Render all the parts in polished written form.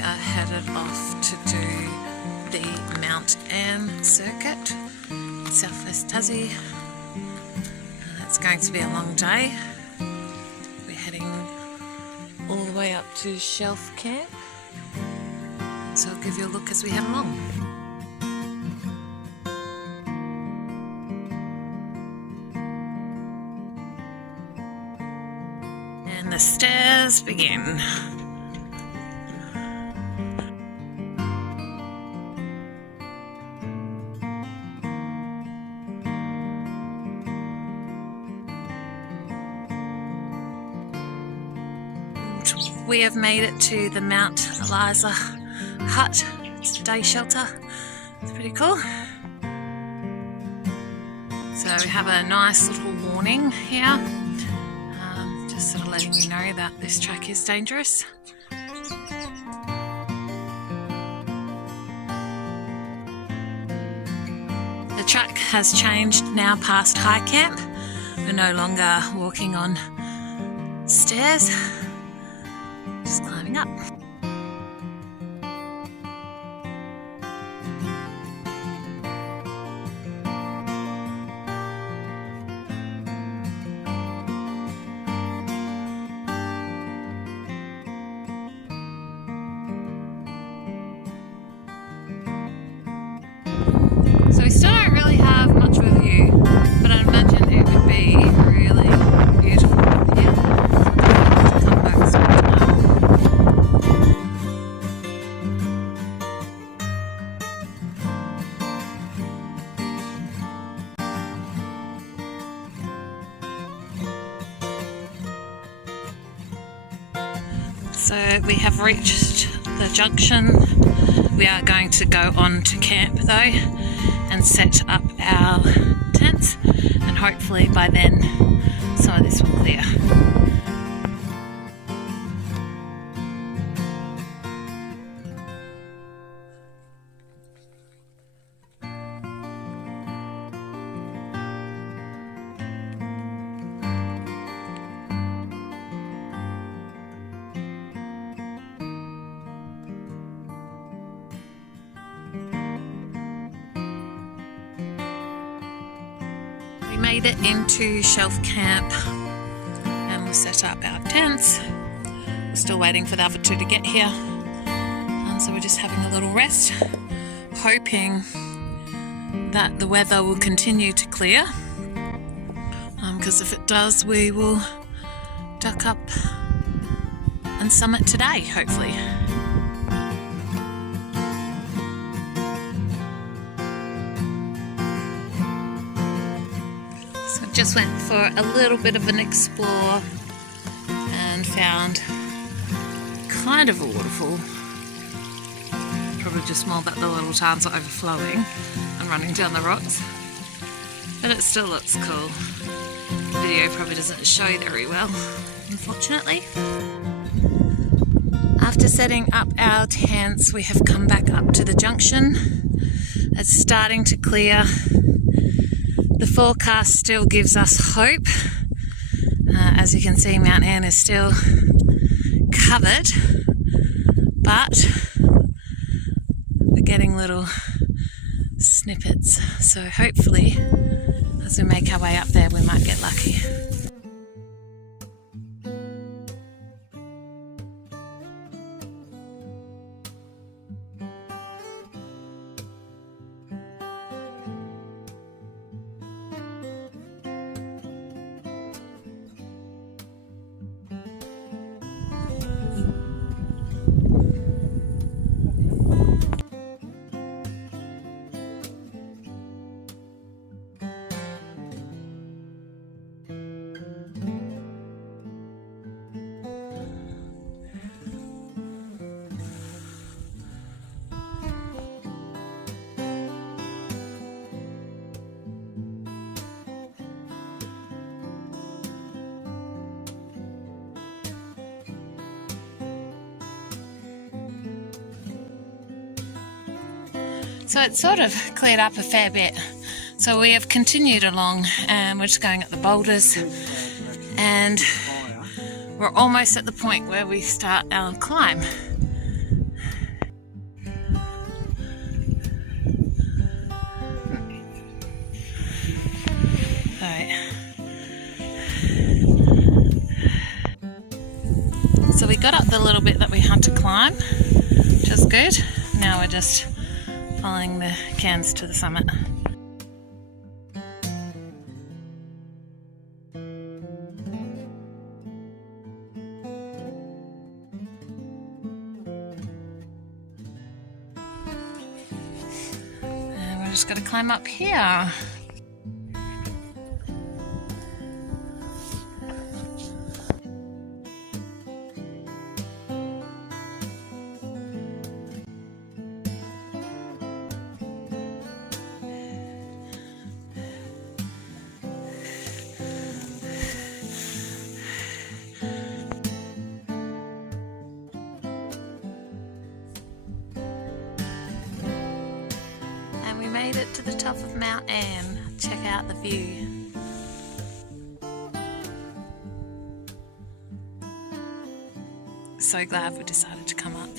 are headed off to do the Mount Anne circuit in southwest Tassie. It's going to be a long day. We're heading all the way up to Shelf Camp, so I'll give you a look as we head along. And the stairs begin. We have made it to the Mount Eliza hut. It's a day shelter. It's pretty cool. So we have a nice little warning here. Just sort of letting you know that this track is dangerous. The track has changed now past High Camp. We're no longer walking on stairs, just climbing up. So we still don't really have much of a view, but I imagine it would be really beautiful from here. So come back soon tonight. So we have reached the junction. We are going to go on to camp though and set up our tents, and hopefully by then some of this will clear. We made it into Shelf Camp and we'll set up our tents. We're still waiting for the other two to get here, so we're just having a little rest, hoping that the weather will continue to clear, because if it does we will duck up and summit today, hopefully. Just went for a little bit of an explore and found kind of a waterfall. Probably just more that the little tarns are overflowing and running down the rocks, but it still looks cool. The video probably doesn't show very well, unfortunately. After setting up our tents, we have come back up to the junction. It's starting to clear. The forecast still gives us hope. As you can see, Mount Anne is still covered, but we're getting little snippets. So hopefully, as we make our way up there, we might get lucky. So it's sort of cleared up a fair bit. So we have continued along and we're just going up the boulders, and we're almost at the point where we start our climb. we got up the little bit that we had to climb, which is good. Now we're just following the cairns to the summit. And we're just got to climb up here. Made it to the top of Mount Anne. Check out the view. So glad we decided to come up.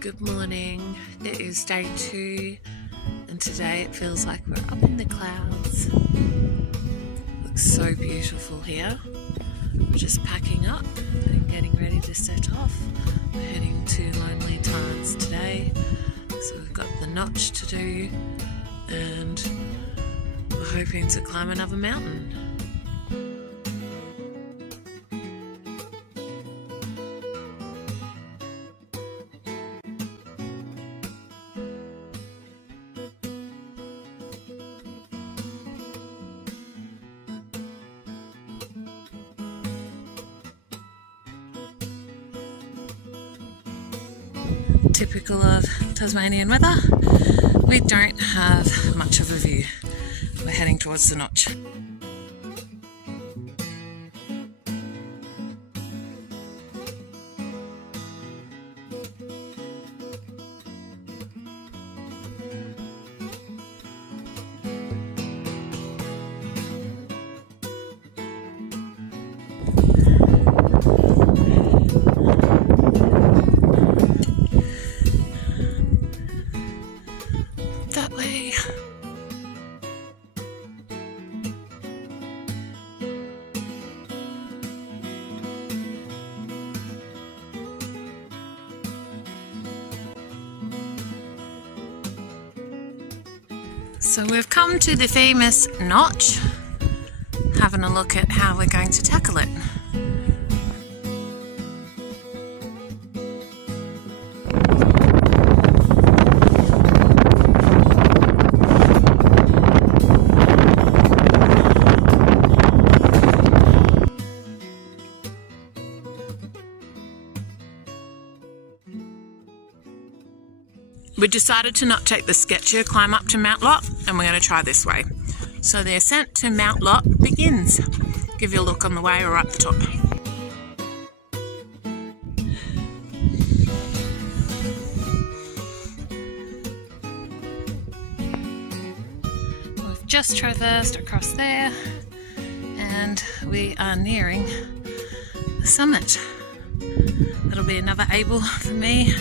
Good morning, it is day 2 and today it feels like we're up in the clouds. Looks so beautiful here. We're just packing up and getting ready to set off. We're heading to Lonely Tarns today, so we've got the notch to do and we're hoping to climb another mountain. Typical of Tasmanian weather, we don't have much of a view. We're heading towards the notch. That way. So we've come to the famous notch, having a look at how we're going to tackle it. We decided to not take the sketchier climb up to Mount Lot, and we're going to try this way. So the ascent to Mount Lot begins. Give you a look on the way or up the top. We've just traversed across there and we are nearing the summit. That'll be another able for me.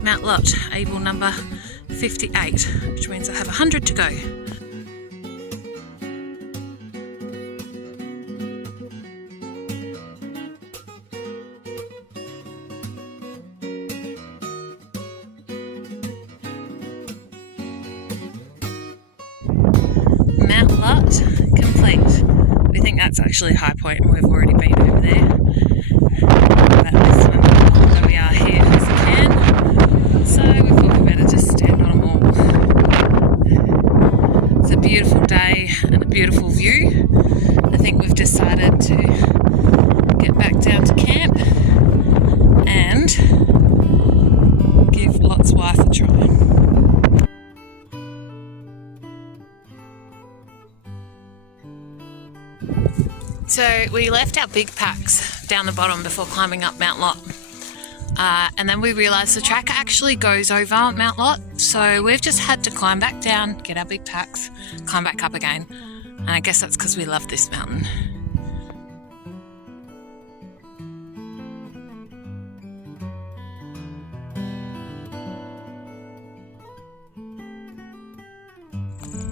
Mount Lot, able number 58, which means I have 100 to go. Mount Lot complete. We think that's actually a high point and we've already been over there. But this one, where we are here, is a cairn. So we thought we better just stand on them all Wife a try. So we left our big packs down the bottom before climbing up Mount Lot. And then we realised the track actually goes over Mount Lot, so we've just had to climb back down, get our big packs, climb back up again. And I guess that's because we love this mountain.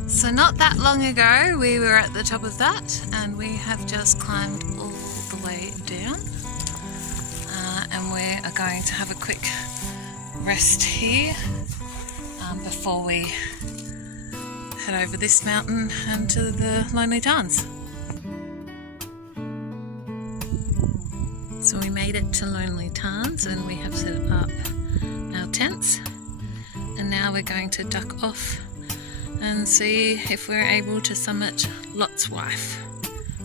So not that long ago we were at the top of that, and we have just climbed all the way down. And we are going to have a quick rest here before we head over this mountain and to the Lonely Tarns. So we made it to Lonely Tarns and we have set up our tents, and now we're going to duck off and see if we're able to summit Lot's Wife.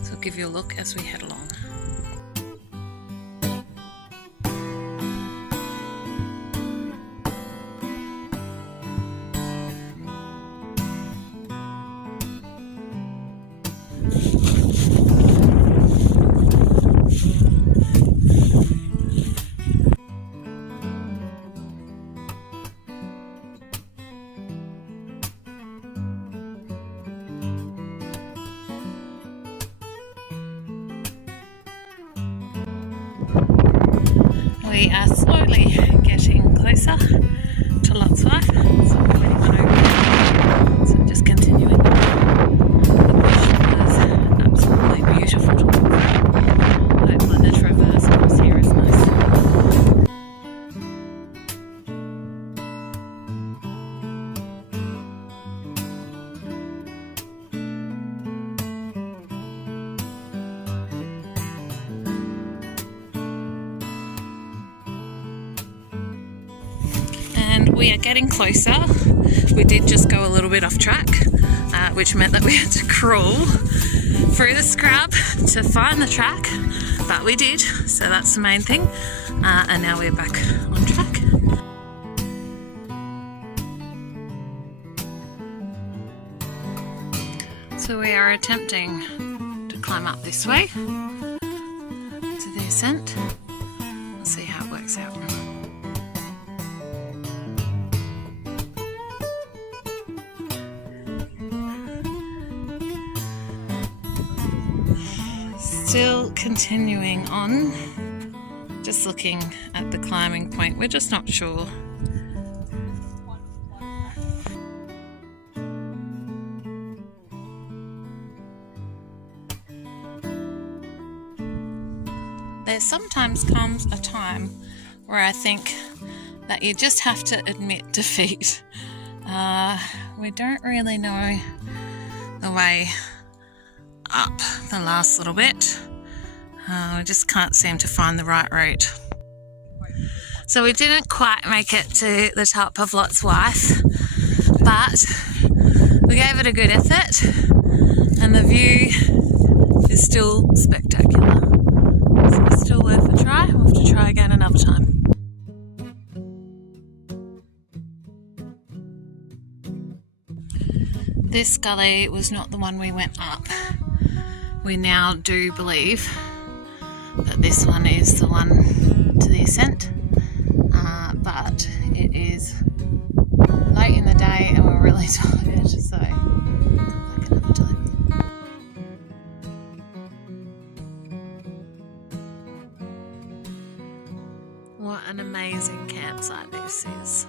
So I'll give you a look as we head along. We are slowly getting closer to Lot's Wife, so we're waiting on over. So just continuing. The bush is absolutely beautiful to walk through. Hopefully the traverse course here is nice. We are getting closer. We did just go a little bit off track, which meant that we had to crawl through the scrub to find the track, but we did, so that's the main thing. And now we're back on track. So we are attempting to climb up this way to the ascent. We'll see how it works out. Still continuing on, just looking at the climbing point. We're just not sure. There sometimes comes a time where I think that you just have to admit defeat. We don't really know the way up the last little bit. We just can't seem to find the right route. So we didn't quite make it to the top of Lot's Wife, but we gave it a good effort and the view is still spectacular. So it's still worth a try. We'll have to try again another time. This gully was not the one we went up. We now do believe that this one is the one to the ascent, but it is late in the day and we're really tired, so come back another time. What an amazing campsite this is.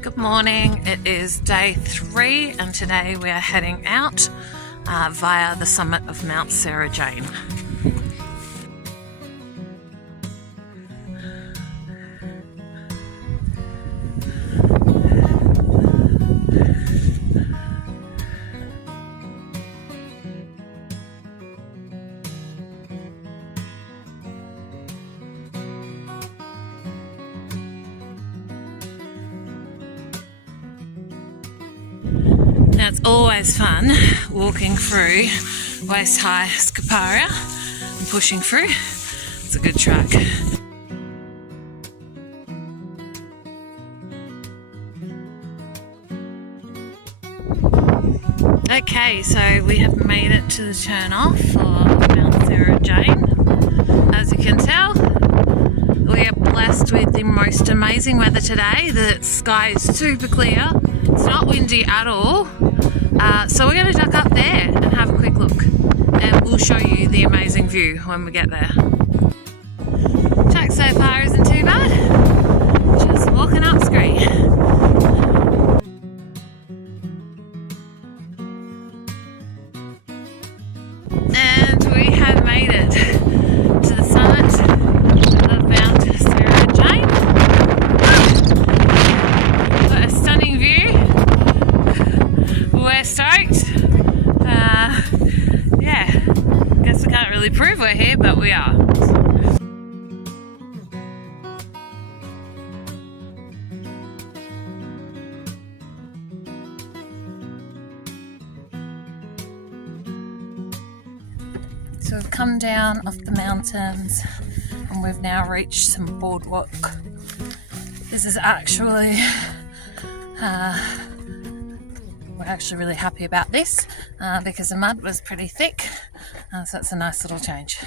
Good morning, it is day 3 and today we are heading out via the summit of Mount Sarah Jane. Now it's always fun walking through waist high scaparia and pushing through. It's a good track. Okay, so we have made it to the turn off of Mount Sarah Jane. As you can tell, we are blessed with the most amazing weather today. The sky is super clear. It's not windy at all. So we're going to duck up there and have a quick look. And we'll show you the amazing view when we get there. Track so far isn't too bad. Just walking up screen. And we have made it to the summit of Mount Sarah Jane. What a stunning view. We're stoked. Yeah, guess we can't really prove we're here, but we are. So we've come down off the mountains and we've now reached some boardwalk. This is actually, we're actually really happy about this because the mud was pretty thick, so it's a nice little change.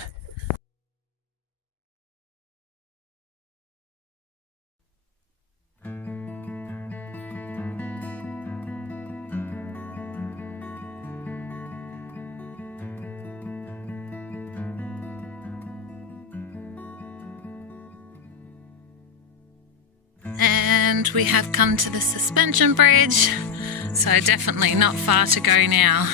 And we have come to the suspension bridge, so definitely not far to go now.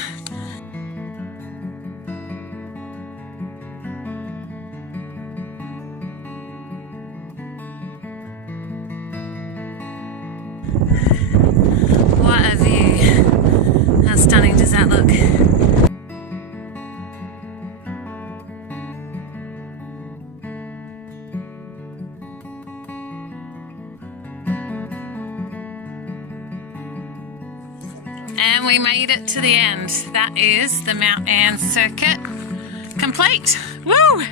What a view! How stunning does that look? And we made it to the end. That is the Mount Anne circuit complete. Woo!